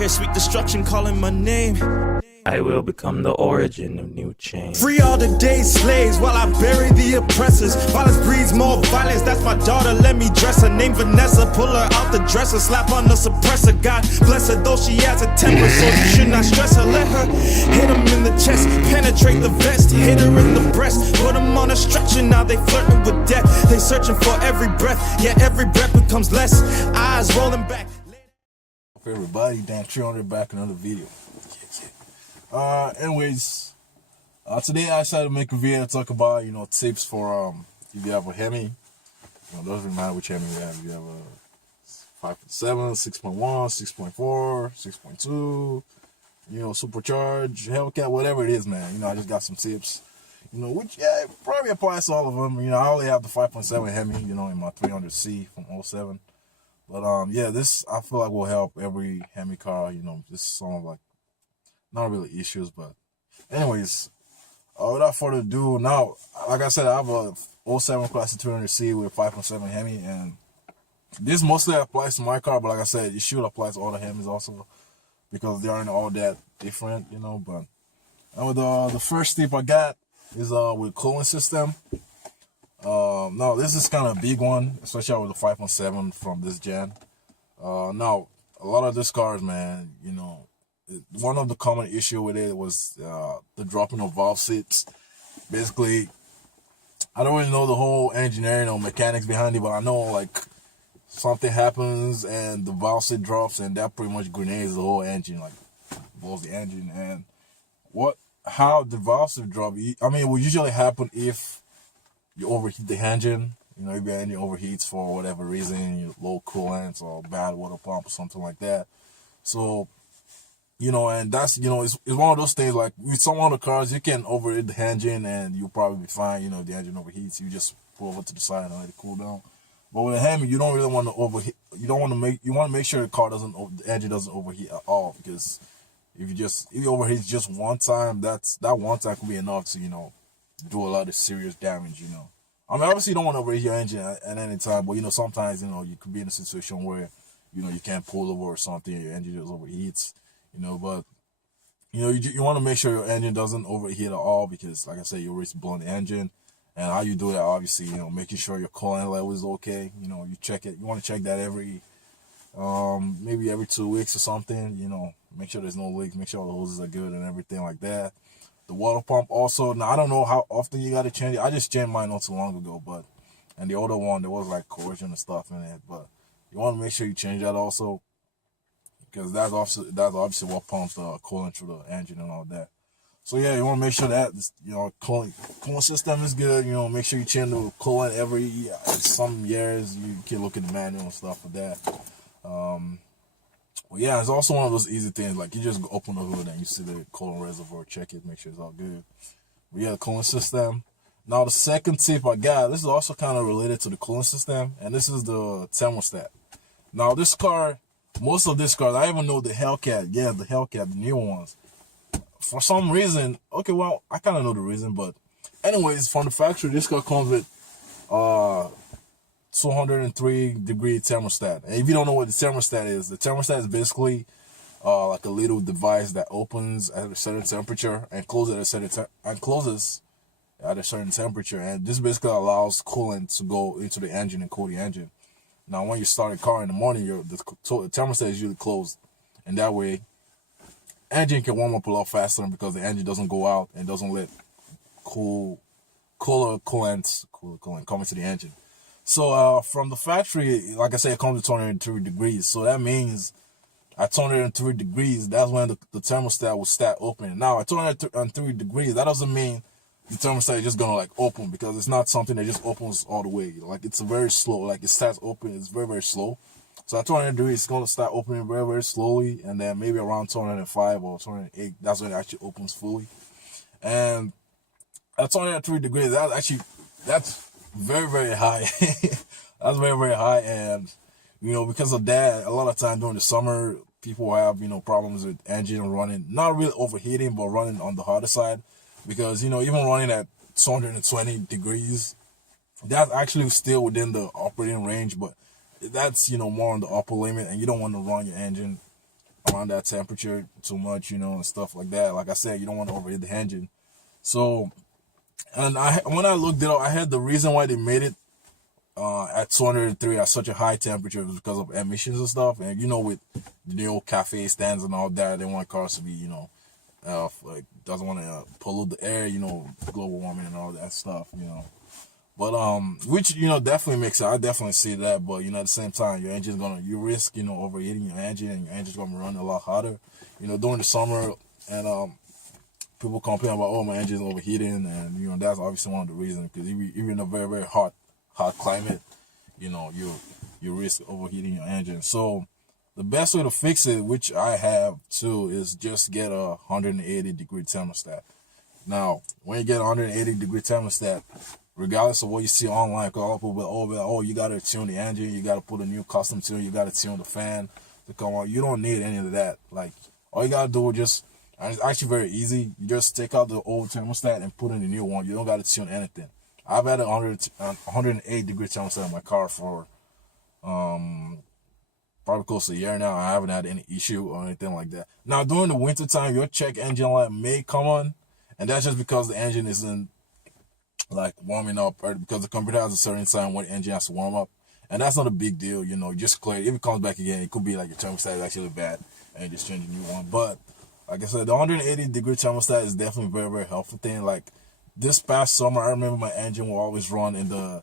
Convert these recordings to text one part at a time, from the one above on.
hear sweet destruction calling my name. I will become the origin of new change. Free all the day's slaves while I bury the oppressors. Violence breeds more violence, that's my daughter, let me dress her. Name Vanessa, pull her out the dresser, slap on the suppressor. God bless her, though she has a temper, so you should not stress her. Let her hit him in the chest, penetrate the vest, hit her in the breast, put him on a stretcher. Now they flirting with death, they searching for every breath, yet every breath becomes less. Eyes rolling back. Everybody, Dan 300 back in another video. Anyways, today I decided to make a video to talk about, tips for, if you have a Hemi, doesn't matter which Hemi you have. You have a 5.7, 6.1, 6.4, 6.2, supercharged, Hellcat, whatever it is, man. I just got some tips, which, it probably applies to all of them. I only have the 5.7 Hemi, in my 300C from 07. But, this, I feel like will help every Hemi car, this is some of, not really issues, but anyways, without further ado, now, like I said, I have a 07 Classic 200C with 5.7 Hemi, and this mostly applies to my car, but like I said, it should apply to all the Hemis also, because they aren't all that different, but and with the first tip I got is with cooling system. Now, this is kind of a big one, especially with the 5.7 from this gen. Now, a lot of these cars, man, one of the common issue with it was the dropping of valve seats. Basically, I don't really know the whole engineering or mechanics behind it, but I know something happens and the valve seat drops, and that pretty much grenades the whole engine, blows the engine. And how the valve seat drop? I mean, it will usually happen if you overheat the engine. If your engine overheats for whatever reason, low coolant or bad water pump or something like that. So, and that's, it's one of those things, with some other cars, you can overheat the engine and you'll probably be fine. If the engine overheats, you just pull over to the side and let it cool down. But with a Hemi, you don't really want to overheat. You want to make sure the engine doesn't overheat at all, because if it overheats just one time, that one time could be enough to, do a lot of serious damage, I mean, obviously you don't want to overheat your engine at any time, but, sometimes, you could be in a situation where, you can't pull over or something, your engine just overheats. But, you want to make sure your engine doesn't overheat at all, because, like I said, you risk blowing the engine. And how you do that, obviously, making sure your coolant level is okay. You check it. You want to check that maybe every 2 weeks or something. Make sure there's no leaks, make sure all the hoses are good and everything like that. The water pump also. Now, I don't know how often you got to change it. I just changed mine not too long ago, and the older one, there was corrosion and stuff in it. But you want to make sure you change that also, because that's obviously what pumps the coolant through the engine and all that. So yeah, you want to make sure that coolant system is good. Make sure you change the coolant every some years. You can look at the manual and stuff for that. Well, yeah, it's also one of those easy things. You just open the hood and you see the coolant reservoir, check it, make sure it's all good. But yeah, the coolant system. Now, the second tip I got, this is also kind of related to the coolant system, and this is the thermostat. Now, this car. Most of these cars, I even know the Hellcat. Yeah, the Hellcat, the new ones. For some reason, okay, well, I kind of know the reason, but anyways, from the factory, this car comes with 203-degree thermostat. And if you don't know what the thermostat is basically a little device that opens at a certain temperature and closes at a certain temperature. And this basically allows coolant to go into the engine and cool the engine. Now, when you start a car in the morning, the thermostat is usually closed, and that way, engine can warm up a lot faster because the engine doesn't go out and doesn't let cooler coolant come into the engine. So, from the factory, like I said, it comes to 203 degrees. So that means at 203 degrees, that's when the thermostat will start opening. Now, at 203 degrees, that doesn't mean the thermostat is just gonna open, because it's not something that just opens all the way. It's very slow. It starts opening, it's very, very slow. So at 200 degrees, it's gonna start opening very, very slowly, and then maybe around 205 or 208, that's when it actually opens fully. And at 203 degrees, that's very, very high. That's very, very high. And because of that, a lot of time during the summer, people have problems with engine running, not really overheating, but running on the harder side. Because, even running at 220 degrees, that's actually still within the operating range, but that's, more on the upper limit, and you don't want to run your engine around that temperature too much, you know, and stuff like that. Like I said, you don't want to overheat the engine. So, and when I looked it up, I had the reason why they made it at 203 at such a high temperature was because of emissions and stuff. And you know, with the new cafe stands and all that, they want cars to be, you know, like doesn't want to pollute the air, you know, global warming and all that stuff, you know. But which, you know, definitely makes it. I definitely see that. But you know, at the same time, your engine's you risk, you know, overheating your engine, and your engine's gonna be running a lot hotter. You know, during the summer, and people complain about, oh, my engine's overheating, and you know, that's obviously one of the reasons, because even in a very, very hot climate, you know, you risk overheating your engine. So the best way to fix it, which I have too, is just get a 180-degree thermostat. Now, when you get a 180-degree thermostat, regardless of what you see online, because a lot of people will, oh, you got to tune the engine, you got to put a new custom tune, you got to tune the fan to come on. You don't need any of that. Like, all you got to do is and it's actually very easy. You just take out the old thermostat and put in the new one. You don't got to tune anything. I've had a 108-degree thermostat in my car for probably close to a year now. I haven't had any issue or anything like that. Now, during the winter time, your check engine light may come on, and that's just because the engine isn't like warming up, or because the computer has a certain time when the engine has to warm up. And that's not a big deal, you know, just clear it. If it comes back again, it could be like your thermostat is actually bad and you just change a new one. But like I said, the 180-degree thermostat is definitely a very, very helpful thing. Like this past summer, I remember my engine will always run in the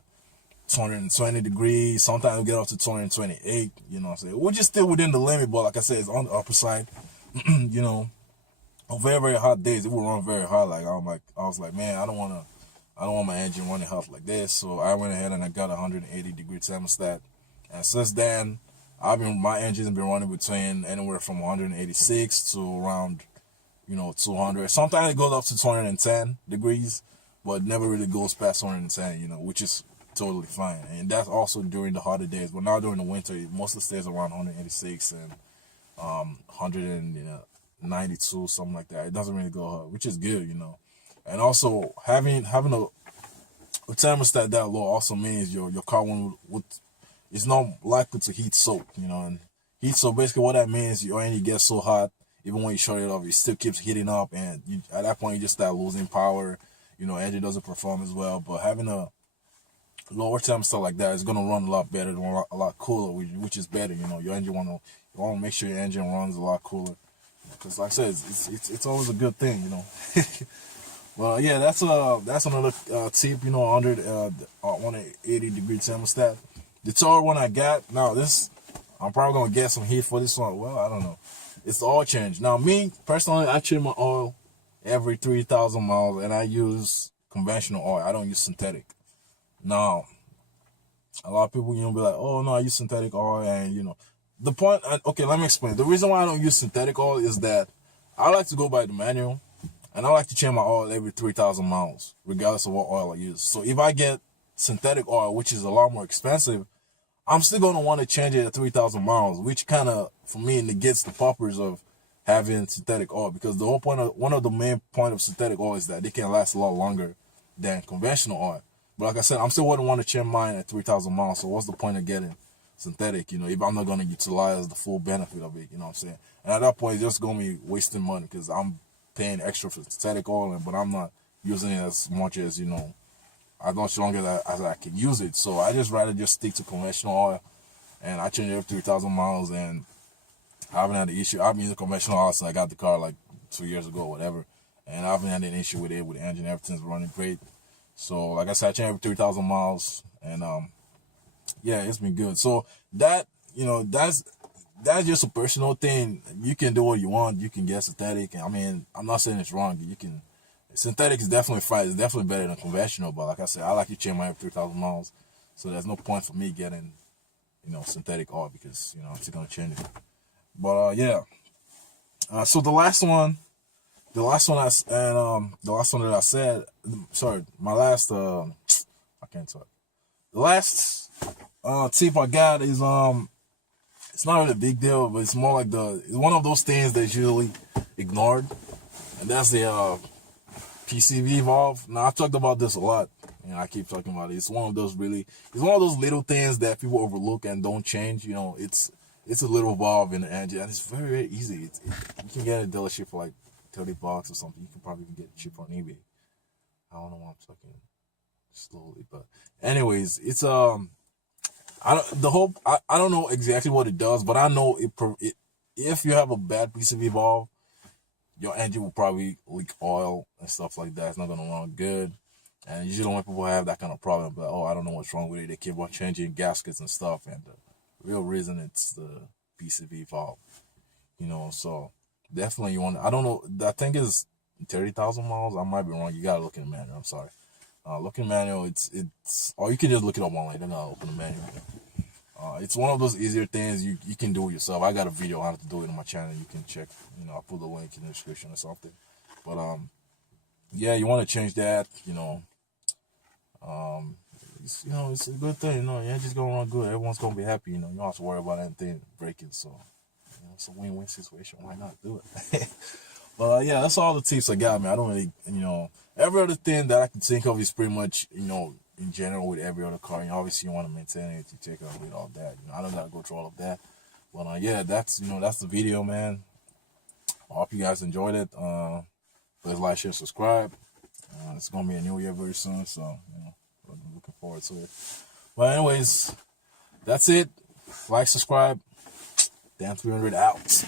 220 degrees. Sometimes it'll get up to 228, you know what I'm saying? Which is still within the limit, but like I said, it's on the upper side. You know, on very, very hot days, it will run very hot. I was like, man, I don't want my engine running hot like this. So I went ahead and I got a 180-degree thermostat. And since then, my engine's been running between anywhere from 186 to around, you know, 200. Sometimes it goes up to 210 degrees, but never really goes past 210, you know, which is totally fine. And that's also during the hotter days. But now during the winter, it mostly stays around 186 and 192, something like that. It doesn't really go hot, which is good, you know. And also having a thermostat that low also means your car it's not likely to heat soak, you know. And heat soak, basically what that means, your engine gets so hot, even when you shut it off, it still keeps heating up, and at that point you just start losing power. You know, engine doesn't perform as well. But having a lower thermostat like that is gonna run a lot better, a lot cooler, which is better. You know, your engine you want to make sure your engine runs a lot cooler, because like I said, it's always a good thing, you know. Well, yeah, that's another tip, you know, 180-degree thermostat. The taller one I got, now this, I'm probably going to get some heat for this one. Well, I don't know. It's the oil change. Now, me, personally, I change my oil every 3,000 miles, and I use conventional oil. I don't use synthetic. Now, a lot of people, you know, be like, oh, no, I use synthetic oil, and, you know. The point, okay, let me explain. The reason why I don't use synthetic oil is that I like to go by the manual. And I like to change my oil every 3,000 miles, regardless of what oil I use. So if I get synthetic oil, which is a lot more expensive, I'm still going to want to change it at 3,000 miles, which kind of, for me, negates the purpose of having synthetic oil. Because the whole point one of the main point of synthetic oil is that they can last a lot longer than conventional oil. But like I said, I'm still going to want to change mine at 3,000 miles. So what's the point of getting synthetic, you know, if I'm not going to utilize the full benefit of it, you know what I'm saying? And at that point, it's just going to be wasting money, because I'm paying extra for synthetic oil, but I'm not using it as much as, you know, as much longer as I can use it. So I just rather just stick to conventional oil, and I change it every 3,000 miles, and I haven't had an issue. I've been using conventional oil since I got the car like 2 years ago or whatever, and I haven't had an issue with it, with the engine. Everything's running great. So like I said, I change every 3,000 miles, and yeah, it's been good. So that, you know, that's just a personal thing. You can do what you want. You can get synthetic. I mean, I'm not saying it's wrong. Synthetic is definitely fine. It's definitely better than conventional. But like I said, I like to change my every 3,000 miles. So there's no point for me getting, you know, synthetic oil, because, you know, I'm still going to change it. But yeah. So the last one that I said, sorry, my last, I can't talk. The last tip I got is, it's not really a big deal, but it's more like it's one of those things that's usually ignored, and that's the PCV valve. Now, I've talked about this a lot, and I keep talking about it. It's one of those little things that people overlook and don't change. You know, it's it's a little valve in the engine, and it's very, very easy. You can get a dealership for like $30 or something. You can probably even get it cheap on eBay. I don't know why I'm talking slowly, but anyways, it's I don't know exactly what it does, but I know it if you have a bad PCV valve, your engine will probably leak oil and stuff like that. It's not gonna run good. And usually when people have that kind of problem, but I don't know what's wrong with it. They keep on changing gaskets and stuff, and the real reason it's the PCV valve. So definitely you want. I don't know. I think it's 30,000 miles. I might be wrong. You gotta look in the manual. I'm sorry. Look in the manual. It's or you can just look it up online. Then I'll open the manual. It's one of those easier things you can do it yourself. I got a video on how to do it on my channel. You can check. I'll put the link in the description or something. But yeah, you want to change that. It's a good thing. Your engine's gonna run good. Everyone's gonna be happy. You don't have to worry about anything breaking. So it's a win-win situation. Why not do it? But yeah, that's all the tips I got, man. I don't really, every other thing that I can think of is pretty much, in general with every other car. Obviously you want to maintain it, you take care of all that. I don't gotta go through all of that. But yeah, that's that's the video, man. I hope you guys enjoyed it. Please like, share, subscribe. It's gonna be a new year very soon, so I'm looking forward to it. But anyways, that's it. Like, subscribe. Dan 300 out.